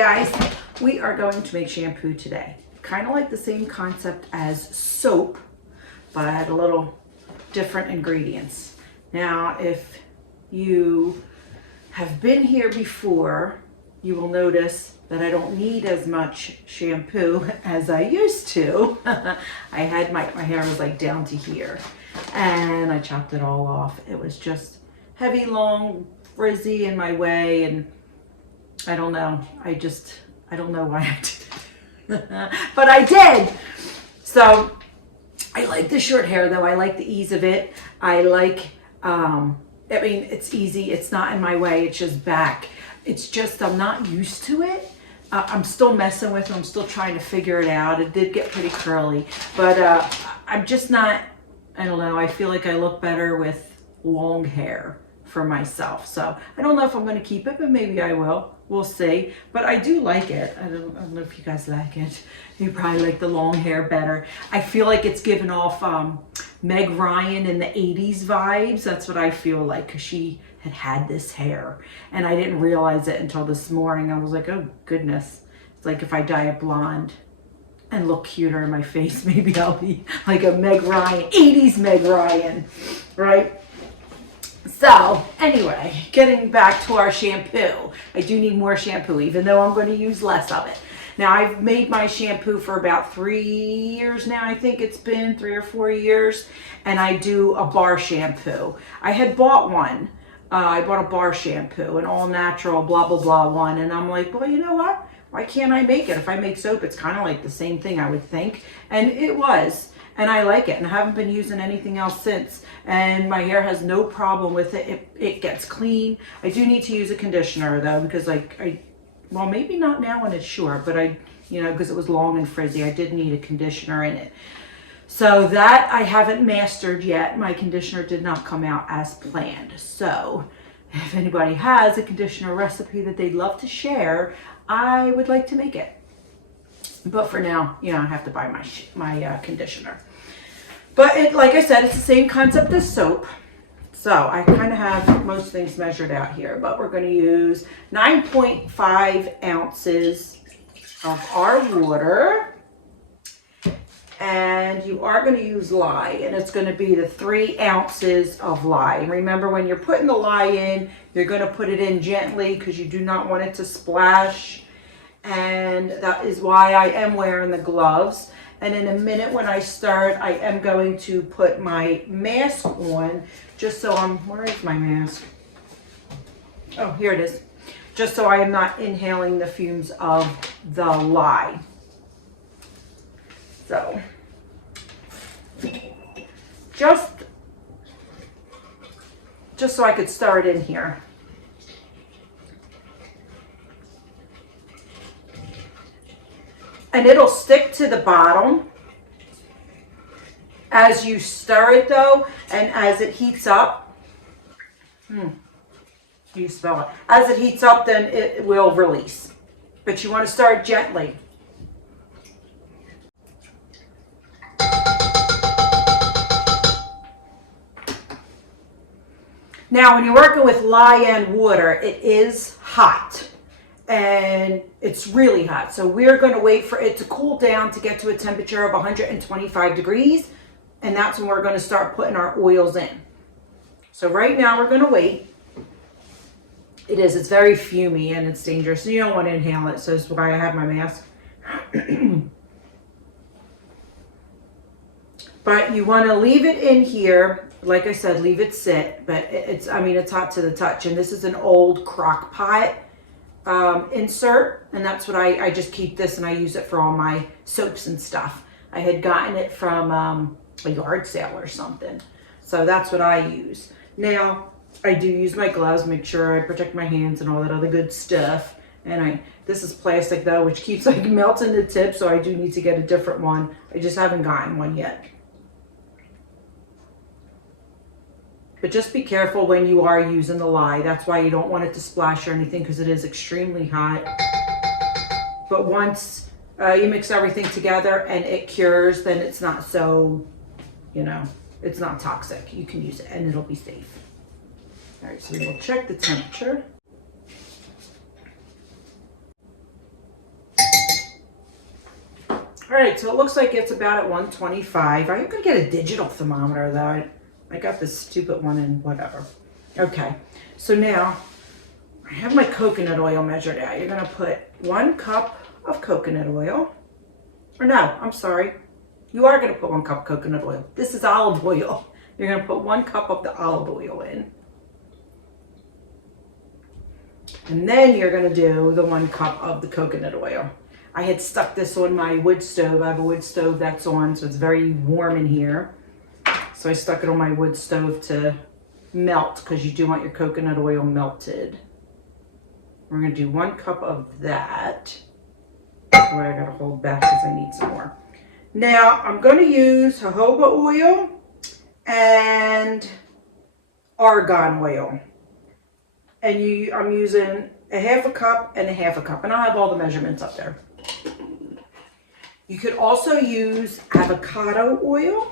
guys, we are going to make shampoo today. Kind of like the same concept as soap, but a little different ingredients. Now, if you have been here before, you will notice that I don't need as much shampoo as I used to. I had my hair was like down to here and I chopped it all off. It was just heavy, long, frizzy in my way, and I don't know. I don't know why I did it. But I did. So I like the short hair though. I like the ease of it. I like, I mean, it's easy. It's not in my way. It's just back. It's just, I'm not used to it. I'm still messing with it. I'm still trying to figure it out. It did get pretty curly, but I'm just not, I don't know. I feel like I look better with long hair for myself. So I don't know if I'm going to keep it, but maybe I will. We'll see. But I do like it. I don't know if you guys like it. You probably like the long hair better. I feel like it's given off Meg Ryan in the 80s vibes. That's what I feel like, because she had this hair and I didn't realize it until this morning. I was like, oh goodness, it's like if I dye it blonde and look cuter in my face, maybe I'll be like a Meg Ryan, 80s Meg Ryan, right? So anyway, getting back to our shampoo. I do need more shampoo, even though I'm going to use less of it. Now, I've made my shampoo for about 3 years now. I think it's been 3 or 4 years. And I do a bar shampoo. I had bought one. I bought a bar shampoo, an all natural, blah, blah, blah one. And I'm like, well, you know what? Why can't I make it? If I make soap, it's kind of like the same thing, I would think. And it was. And I like it. And I haven't been using anything else since. And my hair has no problem with it. It gets clean. I do need to use a conditioner, though, because well, maybe not now when it's short, but because it was long and frizzy, I did need a conditioner in it. So that I haven't mastered yet. My conditioner did not come out as planned. So if anybody has a conditioner recipe that they'd love to share, I would like to make it. But for now, I have to buy my conditioner. But like I said, it's the same concept as soap. So I kind of have most things measured out here, but we're going to use 9.5 ounces of our water. And you are going to use lye, and it's going to be the 3 ounces of lye. And remember, when you're putting the lye in, you're going to put it in gently because you do not want it to splash. And that is why I am wearing the gloves. And in a minute when I start, I am going to put my mask on, just so where is my mask? Oh, here it is. Just so I am not inhaling the fumes of the lye. So, just so I could stir it in here. And it'll stick to the bottom as you stir it, though, and as it heats up. You smell it. As it heats up, then it will release. But you want to start gently. Now, when you're working with lye and water, it is hot. And it's really hot. So we're going to wait for it to cool down to get to a temperature of 125 degrees. And that's when we're going to start putting our oils in. So right now we're going to wait. It's very fumy and it's dangerous. So you don't want to inhale it. So that's why I have my mask. But you want to leave it in here. Like I said, leave it sit. But it's hot to the touch. And this is an old crock pot insert, and that's what I just keep this, and I use it for all my soaps and stuff. I had gotten it from a yard sale or something, so that's what I use. Now I do use my gloves, make sure I protect my hands and all that other good stuff. And this is plastic though, which keeps like melting the tip, so I do need to get a different one. I just haven't gotten one yet. But just be careful when you are using the lye. That's why you don't want it to splash or anything, because it is extremely hot. But once you mix everything together and it cures, then it's not so, it's not toxic. You can use it and it'll be safe. All right, so we'll check the temperature. All right, so it looks like it's about at 125. I'm gonna get a digital thermometer though. I got this stupid one and whatever. Okay, so now I have my coconut oil measured out. You're gonna put 1 cup of coconut oil. Or no, I'm sorry. You are gonna put 1 cup of coconut oil. This is olive oil. You're gonna put 1 cup of the olive oil in. And then you're gonna do the 1 cup of the coconut oil. I had stuck this on my wood stove. I have a wood stove that's on, so it's very warm in here. So I stuck it on my wood stove to melt, because you do want your coconut oil melted. We're gonna do 1 cup of that. Boy, I gotta hold back because I need some more. Now I'm gonna use jojoba oil and argon oil. And I'm using a 1/2 cup and a 1/2 cup, and I'll have all the measurements up there. You could also use avocado oil.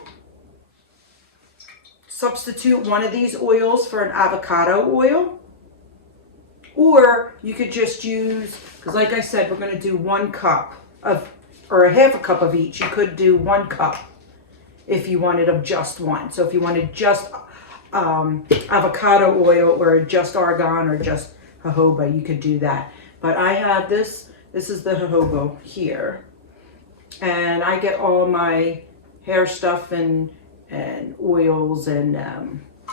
Substitute one of these oils for an avocado oil. Or you could just use, because like I said, we're going to do 1 cup of, or a 1/2 cup of each. You could do 1 cup if you wanted of just one. So if you wanted just avocado oil or just argan or just jojoba, you could do that. But I have this is the jojoba here. And I get all my hair stuff and oils and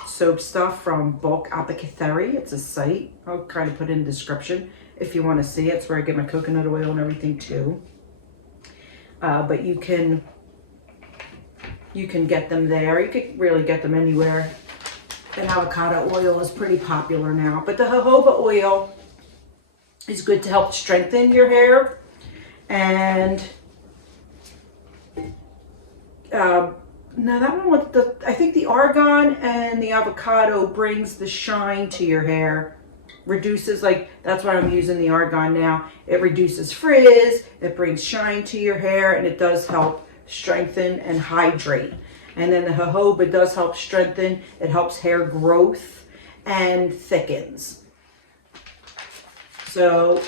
soap stuff from Bulk Apothecary. It's a site. I'll kind of put in the description if you want to see it. It's where I get my coconut oil and everything too. But you can get them there. You could really get them anywhere. And avocado oil is pretty popular now. But the jojoba oil is good to help strengthen your hair. And now that one with I think the argan and the avocado brings the shine to your hair. Reduces, like, that's why I'm using the argan now. It reduces frizz, it brings shine to your hair, and it does help strengthen and hydrate. And then the jojoba does help strengthen, it helps hair growth and thickens. So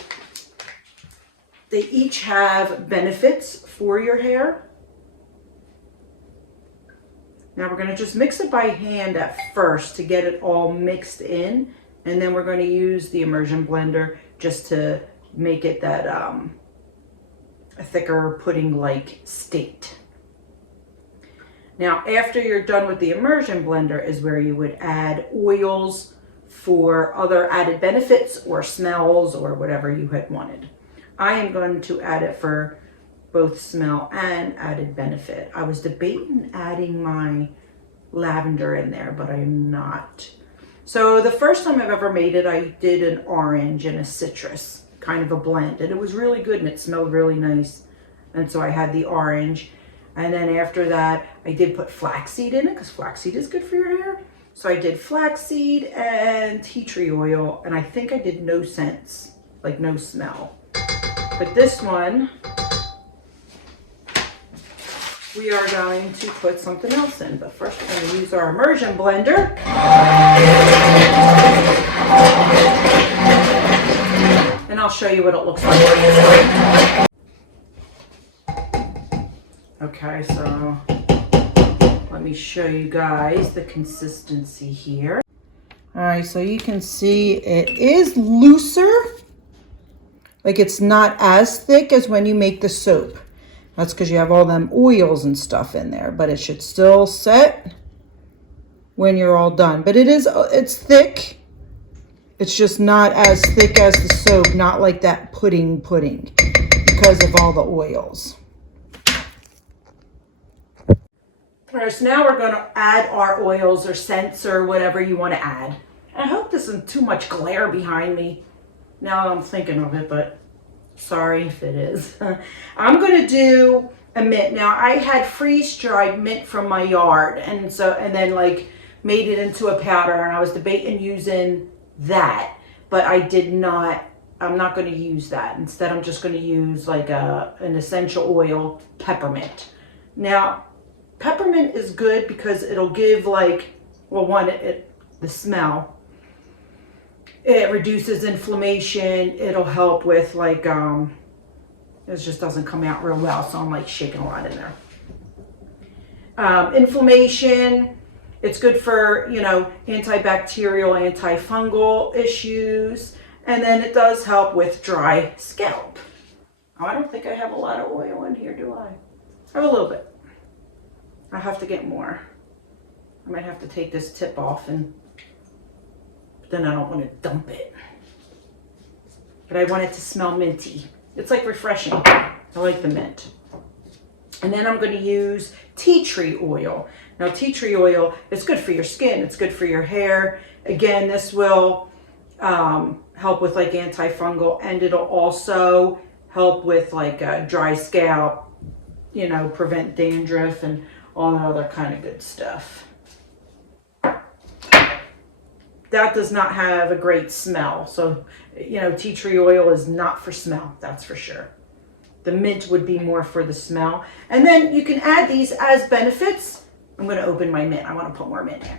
they each have benefits for your hair. Now we're going to just mix it by hand at first to get it all mixed in. And then we're going to use the immersion blender just to make it that a thicker pudding-like state. Now after you're done with the immersion blender is where you would add oils for other added benefits or smells or whatever you had wanted. I am going to add it for both smell and added benefit. I was debating adding my lavender in there, but I'm not. So the first time I've ever made it, I did an orange and a citrus, kind of a blend, and it was really good and it smelled really nice. And so I had the orange, and then after that I did put flaxseed in it because flaxseed is good for your hair. So I did flaxseed and tea tree oil, and I think I did no scents, like no smell. But this one, we are going to put something else in. But first we're going to use our immersion blender. And I'll show you what it looks like. Okay, so let me show you guys the consistency here. All right, so you can see it is looser. Like, it's not as thick as when you make the soap. That's because you have all them oils and stuff in there, but it should still set when you're all done. But it's thick. It's just not as thick as the soap, not like that pudding because of all the oils. All right, so now we're going to add our oils or scents or whatever you want to add. And I hope this isn't too much glare behind me now that I'm thinking of it, but sorry if it is. I'm going to do a mint. Now I had freeze-dried mint from my yard, and then like made it into a powder, and I was debating using that, but I'm not going to use that. Instead, I'm just going to use like an essential oil, peppermint. Now, peppermint is good because it'll give like, well, one, the smell. It reduces inflammation. It'll help with like It just doesn't come out real well, so I'm like shaking a lot in there. Inflammation, it's good for, you know, antibacterial, antifungal issues, and then it does help with dry scalp. Oh, I don't think I have a lot of oil in here, do I? I have a little bit. I'll have to get more. I might have to take this tip off, and then I don't want to dump it. But I want it to smell minty. It's like refreshing. I like the mint. And then I'm going to use tea tree oil. Now, tea tree oil is good for your skin. It's good for your hair. Again, this will help with like antifungal, and it'll also help with like dry scalp, you know, prevent dandruff and all that other kind of good stuff. That does not have a great smell. So, you know, tea tree oil is not for smell, that's for sure. The mint would be more for the smell. And then you can add these as benefits. I'm going to open my mint. I want to put more mint in.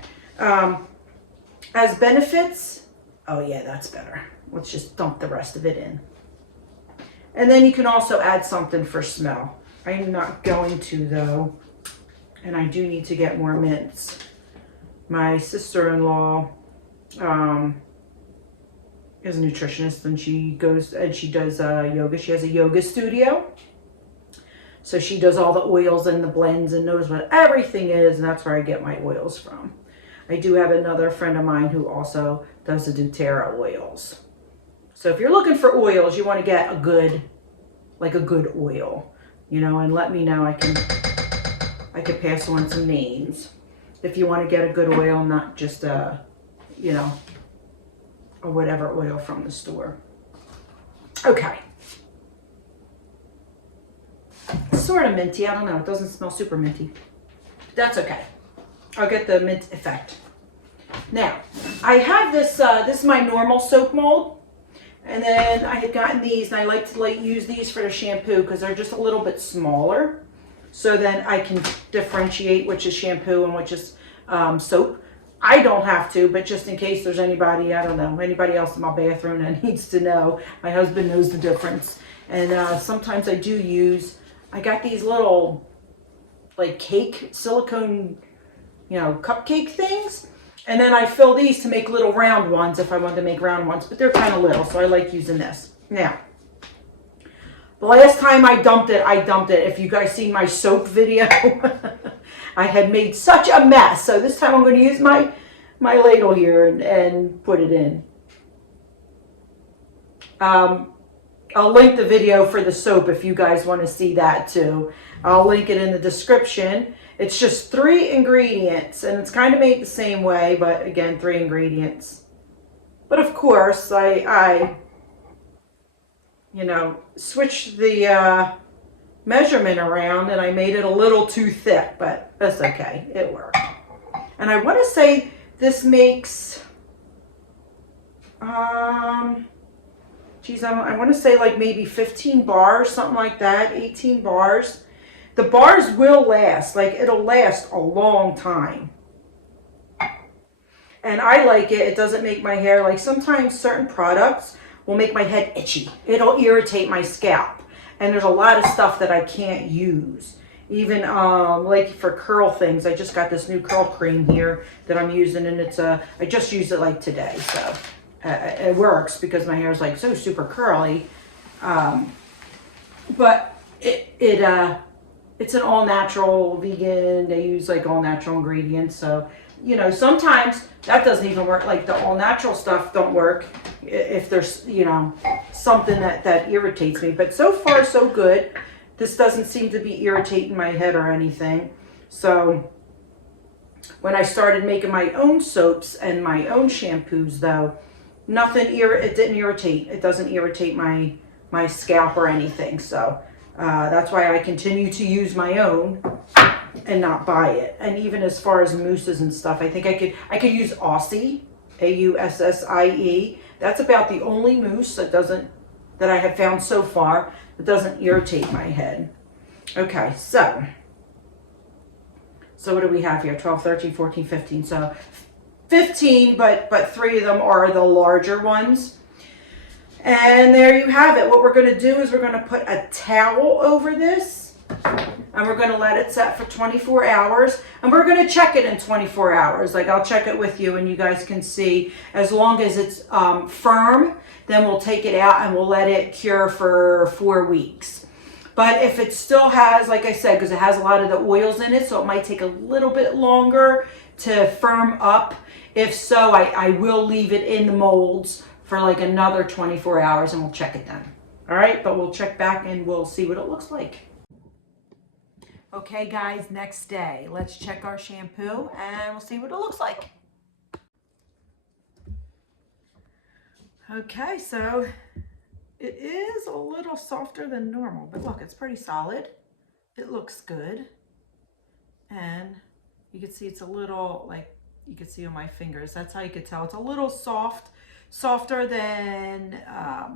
As benefits, oh yeah, that's better. Let's just dump the rest of it in. And then you can also add something for smell. I'm not going to though, and I do need to get more mints. My sister-in-law is a nutritionist, and she goes and she does yoga. She has a yoga studio. So she does all the oils and the blends and knows what everything is, and that's where I get my oils from. I do have another friend of mine who also does the doTERRA oils. So if you're looking for oils, you want to get a good, like a good oil, you know, and let me know. I can pass on some names if you want to get a good oil, not just a, you know, or whatever oil from the store. Okay. Sort of minty. I don't know. It doesn't smell super minty. That's okay. I'll get the mint effect. Now, I have this, this is my normal soap mold. And then I had gotten these, and I like to use these for the shampoo because they're just a little bit smaller. So then I can differentiate which is shampoo and which is soap. I don't have to, but just in case there's anybody, I don't know, anybody else in my bathroom that needs to know. My husband knows the difference. And sometimes I do use, I got these little like cake, silicone, you know, cupcake things. And then I fill these to make little round ones if I want to make round ones, but they're kind of little, so I like using this. Now, the last time I dumped it. If you guys seen my soap video, I had made such a mess. So this time I'm going to use my ladle here and put it in. I'll link the video for the soap if you guys want to see that too. I'll link it in the description. It's just 3 ingredients, and it's kind of made the same way, but again, 3 ingredients. But of course, I you know, switched the measurement around, and I made it a little too thick, but that's okay. It worked. And I want to say this makes, geez, I want to say like maybe 15 bars, something like that, 18 bars. The bars will last, like it'll last a long time. And I like it. It doesn't make my hair, like sometimes certain products will make my head itchy. It'll irritate my scalp. And there's a lot of stuff that I can't use. Even like for curl things, I just got this new curl cream here that I'm using, and it's I just used it like today. So it works because my hair is like so super curly. But it's an all natural vegan. They use like all natural ingredients. So, you know, sometimes that doesn't even work. Like the all natural stuff don't work if there's, you know, something that irritates me. But so far so good. This doesn't seem to be irritating my head or anything. So when I started making my own soaps and my own shampoos though, it didn't irritate. It doesn't irritate my scalp or anything. So that's why I continue to use my own and not buy it. And even as far as mousses and stuff, I think I could use Aussie, AUSSIE. That's about the only mousse that I have found so far that doesn't irritate my head. Okay, so what do we have here? 12, 13, 14, 15. So 15, but 3 of them are the larger ones. And there you have it. What we're going to do is we're going to put a towel over this, and we're going to let it set for 24 hours, and we're going to check it in 24 hours. Like, I'll check it with you and you guys can see. As long as it's firm, then we'll take it out and we'll let it cure for 4 weeks. But if it still has, like I said, because it has a lot of the oils in it, so it might take a little bit longer to firm up. If so, I will leave it in the molds for like another 24 hours and we'll check it then. All right, but we'll check back and we'll see what it looks like. Okay guys, next day, let's check our shampoo and we'll see what it looks like. Okay, so it is a little softer than normal, but look, it's pretty solid. It looks good. And you can see it's a little, like, you can see on my fingers, that's how you could tell. It's a little soft, softer than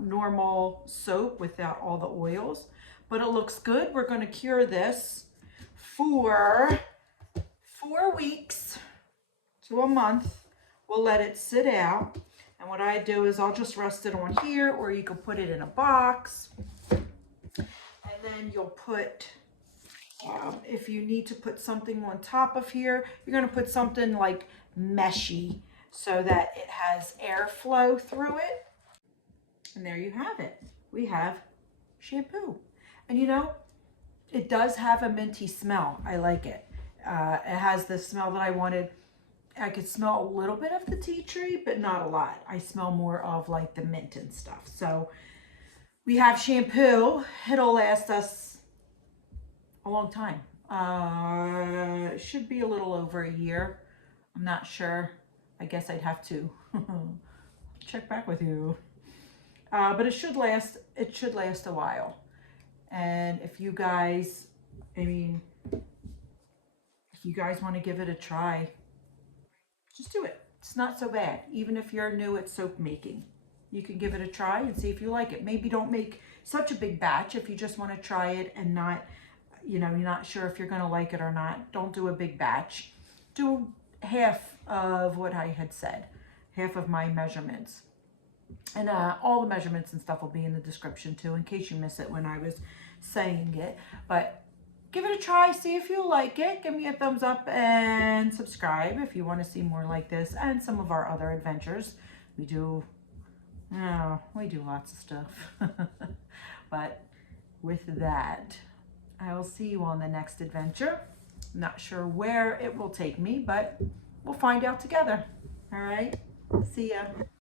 normal soap without all the oils, but it looks good. We're going to cure this for 4 weeks to a month. We'll let it sit out, and what I do is I'll just rest it on here, or you can put it in a box, and then you'll put if you need to put something on top of here, you're going to put something like meshy so that it has airflow through it. And there you have it. We have shampoo. And you know, it does have a minty smell. I like it. It has the smell that I wanted. I could smell a little bit of the tea tree, but not a lot. I smell more of like the mint and stuff. So we have shampoo. It'll last us a long time. It should be a little over a year. I'm not sure. I guess I'd have to check back with you. But it should last a while. And if you guys, if you guys want to give it a try, just do it. It's not so bad. Even if you're new at soap making, you can give it a try and see if you like it. Maybe don't make such a big batch if you just want to try it and not, you know, you're not sure if you're going to like it or not. Don't do a big batch. Do half of what I had said, half of my measurements. And all the measurements and stuff will be in the description too, in case you miss it when I was saying it. But give it a try, see if you like it. Give me a thumbs up and subscribe if you want to see more like this and some of our other adventures. We do lots of stuff. But with that, I will see you on the next adventure. I'm not sure where it will take me, but we'll find out together. All right, see ya.